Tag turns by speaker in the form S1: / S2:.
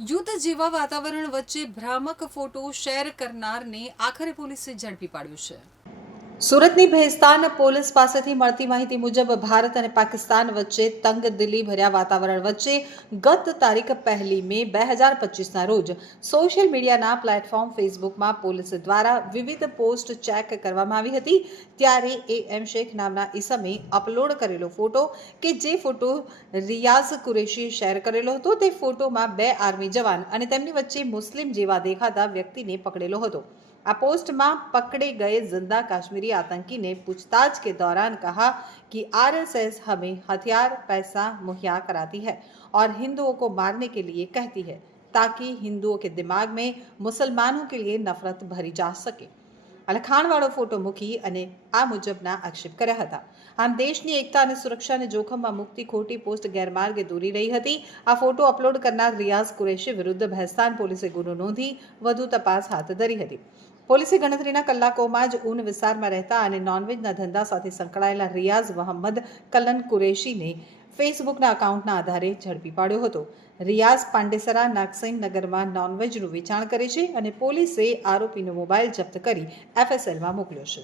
S1: યુદ્ધ જેવા વાતાવરણ વચ્ચે ભ્રામક ફોટો શેર કરનારને આખરે પોલીસે ઝડપી પાડ્યો છે. સુરતની ભેસ્તાન પોલીસ પાસેથી મળતી માહિતી મુજબ ભારત અને પાકિસ્તાન વચ્ચે તંગદિલી ભર્યા વાતાવરણ વચ્ચે ગત તારીખ પહેલી મે બે હજાર પચીસના રોજ સોશિયલ મીડિયાના પ્લેટફોર્મ ફેસબુકમાં પોલીસ દ્વારા વિવિધ પોસ્ટ ચેક કરવામાં આવી હતી. ત્યારે એ એમ શેખ નામના ઈસમે અપલોડ કરેલો ફોટો કે જે ફોટો રિયાઝ કુરેશીએ શેર કરેલો હતો તે ફોટોમાં બે આર્મી જવાન અને તેમની વચ્ચે મુસ્લિમ જેવા દેખાતા વ્યક્તિને પકડેલો હતો. આ પોસ્ટમાં પકડે ગયે જિંદા કાશ્મીરી कश्मीरी आतंकी ने पूछताछ के दौरान कहा कि आरएसएस हमें हथियार, पैसा मुहैया कराती है और हिंदुओं को मारने के लिए कहती है, ताकि हिंदुओं के दिमाग में मुसलमानों के लिए नफरत भरी जा सके। લખાણવાળો ફોટો મૂકી અને આ મુજબના આક્ષેપ કર્યા હતા. આમ દેશની એકતા અને સુરક્ષાને જોખમમાં મુક્તિ ખોટી પોસ્ટ ગેરમાર્ગે દોરી રહી હતી. આ ફોટો અપલોડ કરનાર રિયાઝ કુરેશી વિરુદ્ધ ભેસ્તાન પોલીસે ગુનો નોંધી વધુ તપાસ હાથ ધરી હતી. પોલીસે ગણતરીના કલાકોમાં જ ઊન વિસ્તારમાં રહેતા અને નોનવેજના ધંધા સાથે સંકળાયેલા રિયાઝ મહમ્મદ કલન કુરેશીને ફેસબુકના અકાઉન્ટના આધારે ઝડપી પાડ્યો હતો. રિયાઝ પાંડેસરા નાગસેન નગરમાં નોનવેજનું વેચાણ કરે છે અને પોલીસે આરોપીનો મોબાઈલ જપ્ત કરી એફએસએલમાં મોકલ્યો છે.